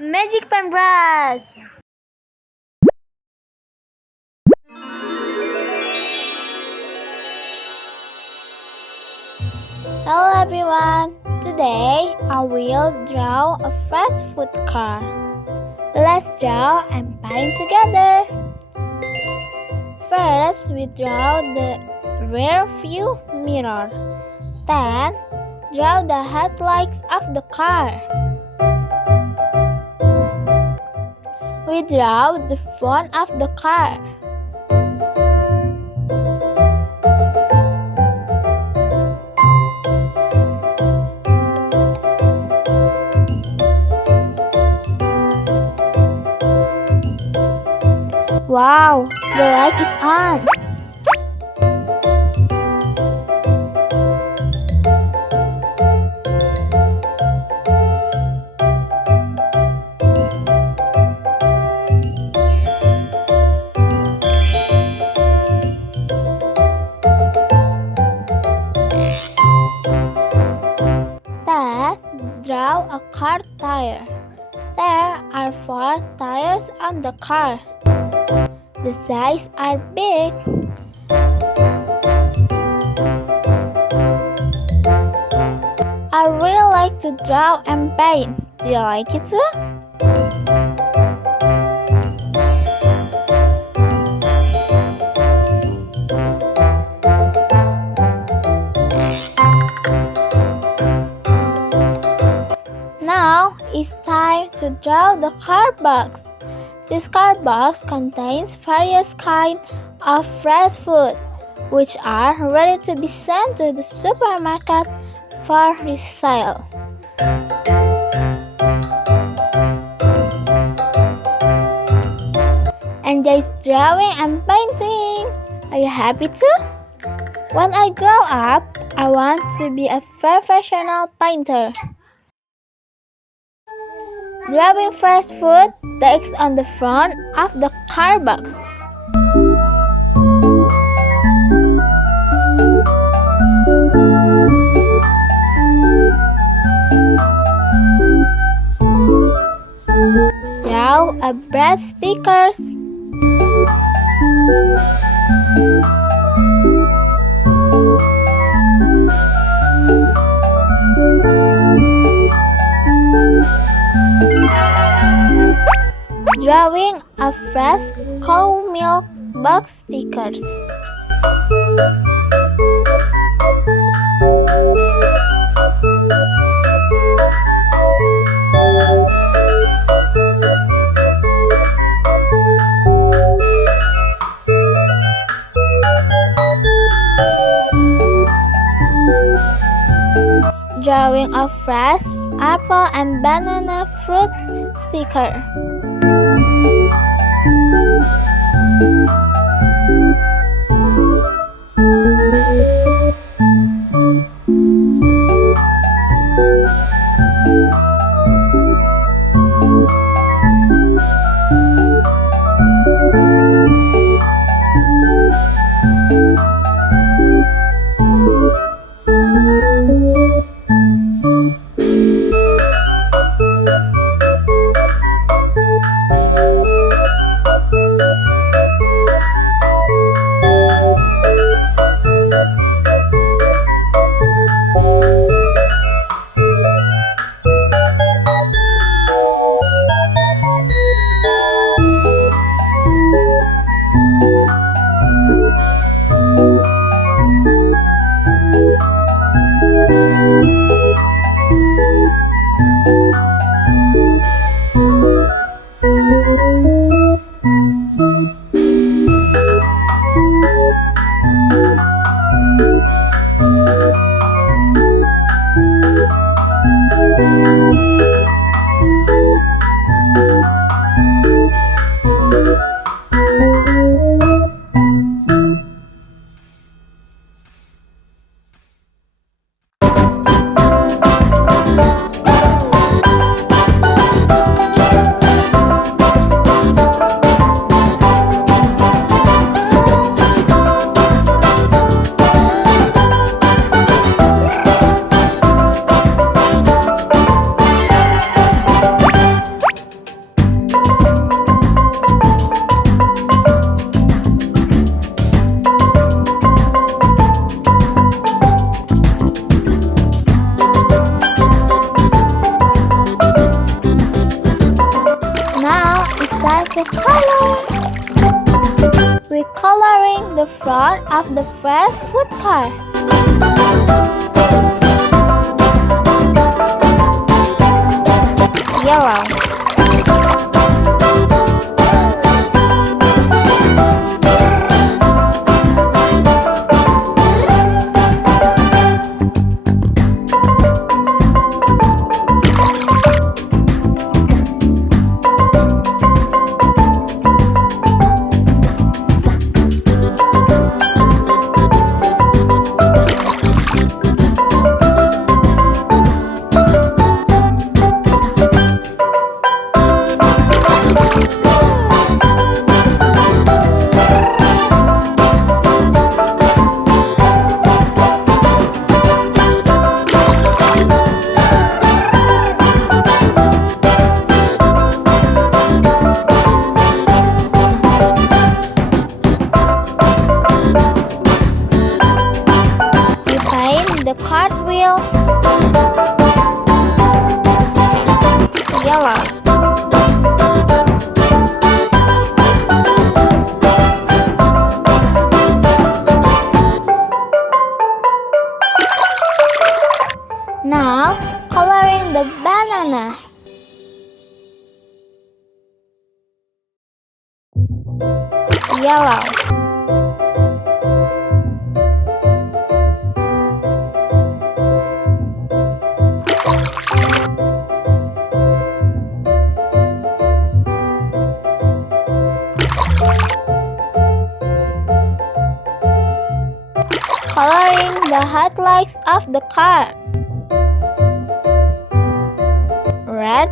Magic Paintbrush! Hello everyone! Today I will draw a fast food car. Let's draw and paint together. First, we draw the rear view mirror. Then, draw the headlights of the car. We draw the front of the car. Wow, the light is on. Draw a car tire. There are 4 tires on the car. The sides are big. I really like to draw and paint. Do you like it too? Now it's time to draw the car box. This car box contains various kinds of fresh food, which are ready to be sent to the supermarket for resale. Enjoy drawing and painting! Are you happy too? When I grow up, I want to be a professional painter. Drawing fresh food text on the front of the car box. Draw a bread stickers. Drawing a fresh cow milk box stickers. Drawing a fresh apple and banana fruit sticker. to color. We're coloring the front of the fresh food car. Yellow. The cartwheel yellow. Now coloring the banana. Yellow. Coloring the headlights of the car. Red.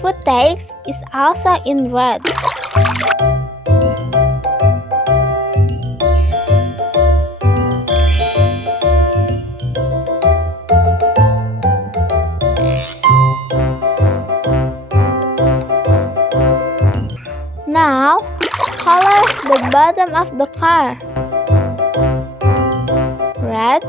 Footage is also in red. Now, color the bottom of the car. Red.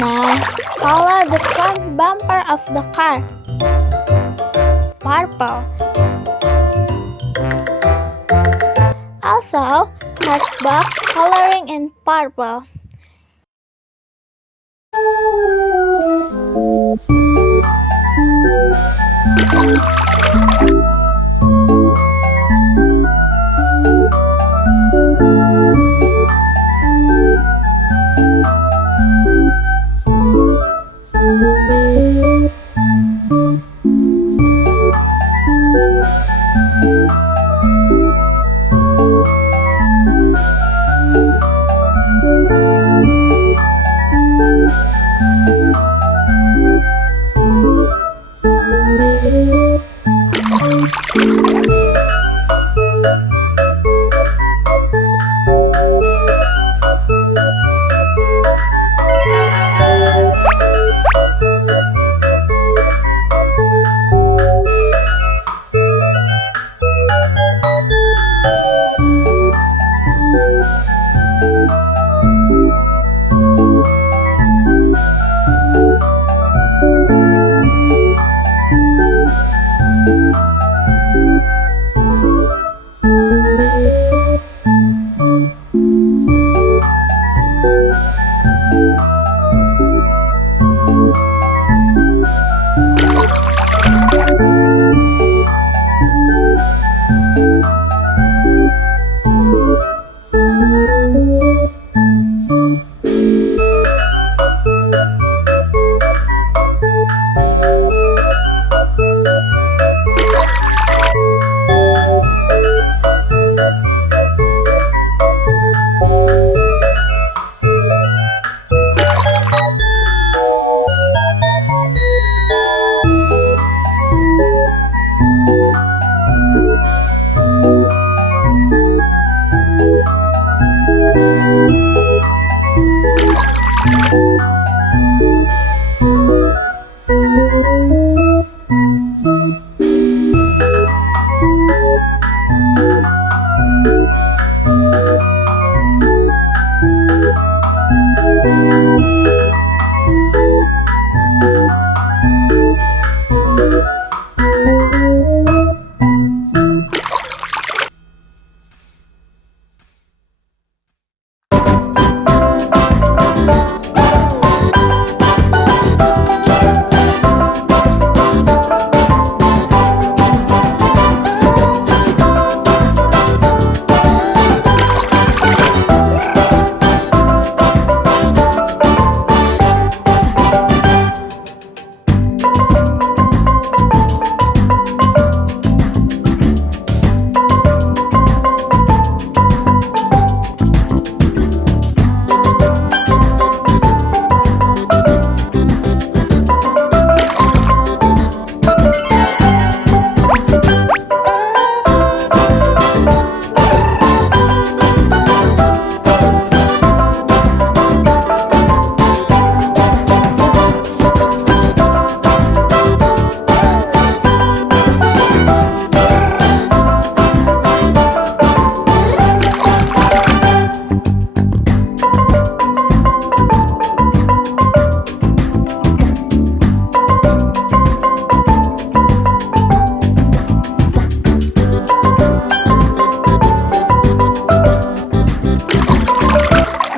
Now, color the front bumper of the car. Purple. Also, card box coloring in purple.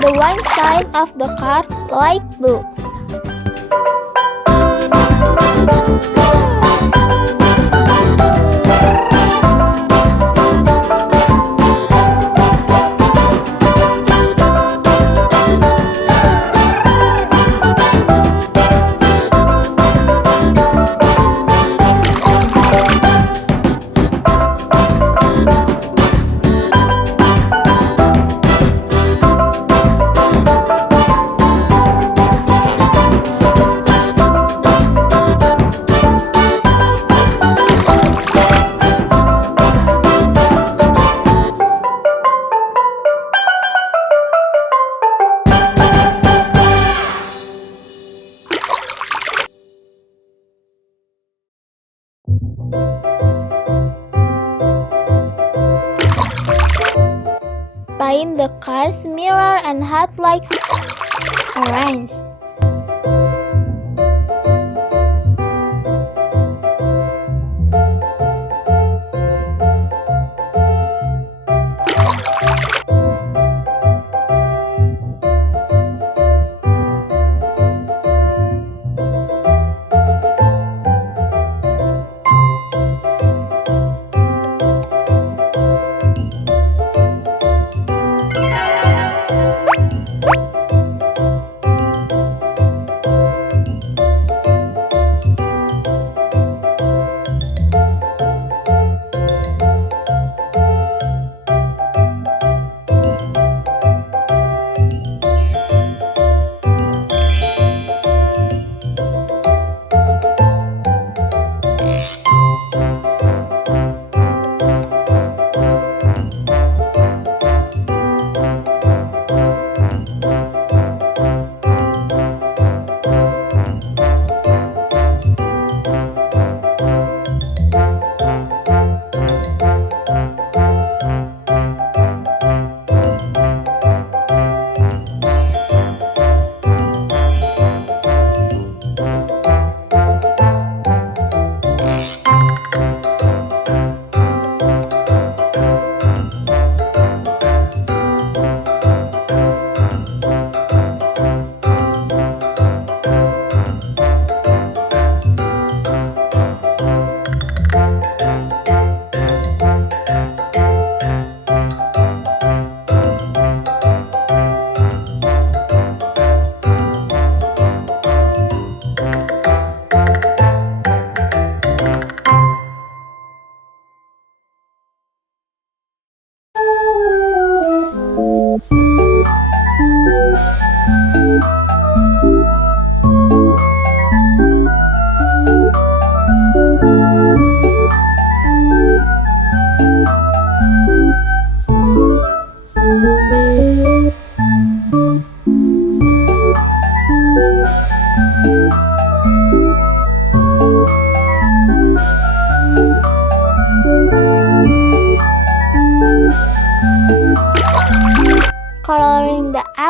The one side of the car light blue. Paint the car's mirror and headlights orange.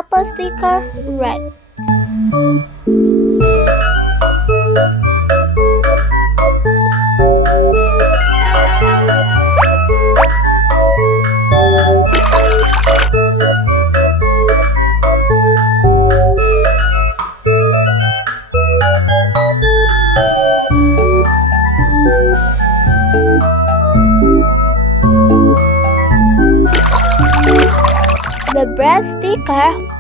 apple sticker red. The bread sticker.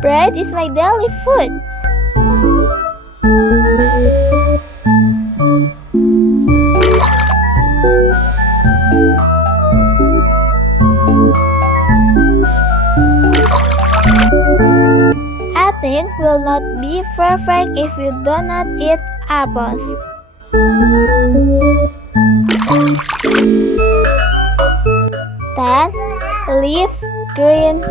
Bread is my daily food. Eating will not be perfect if you do not eat apples. Then, leaf green.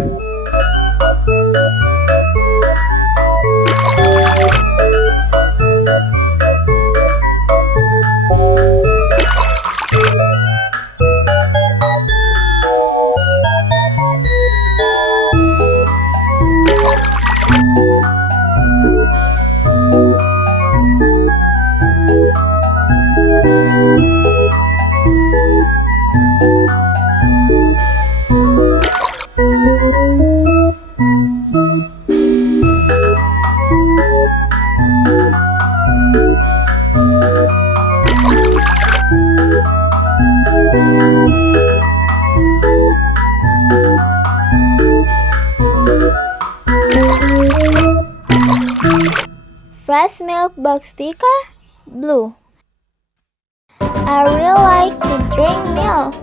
Fresh milk box sticker, blue. I really like to drink milk.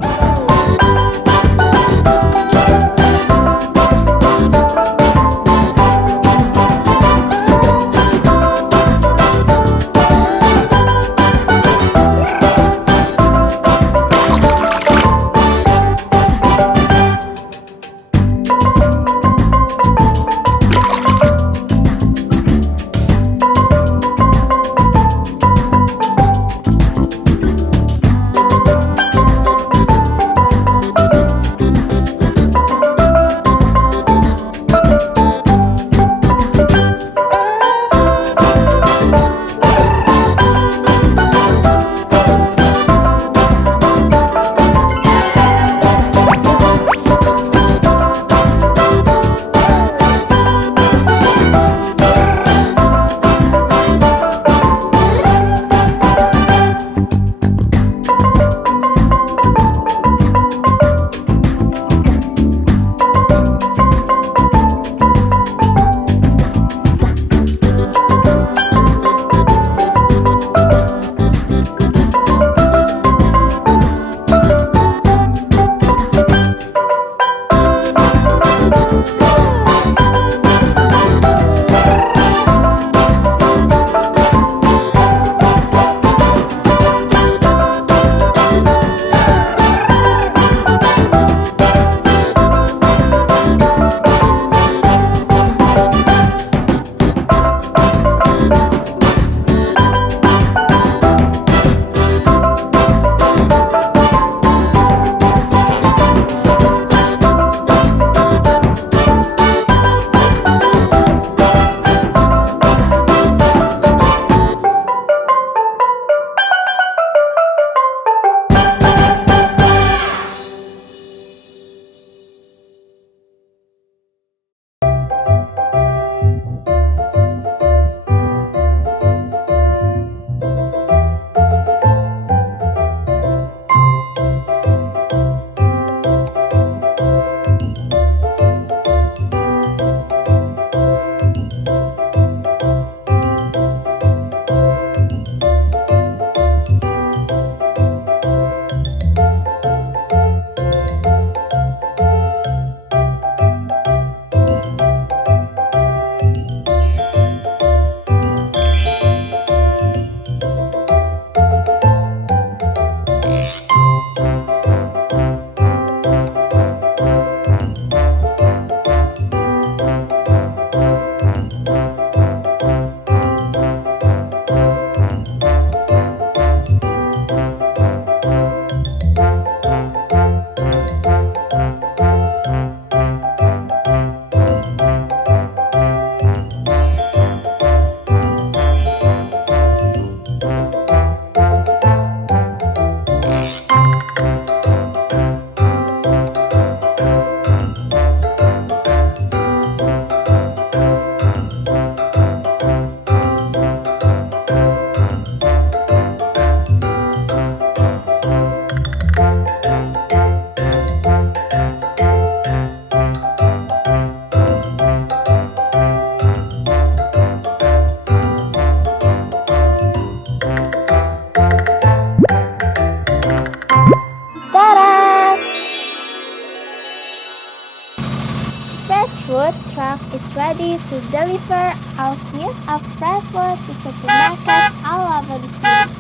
food truck is ready to deliver all kinds of fresh food to supermarkets all over the city.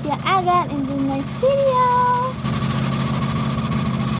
See you again in the next video.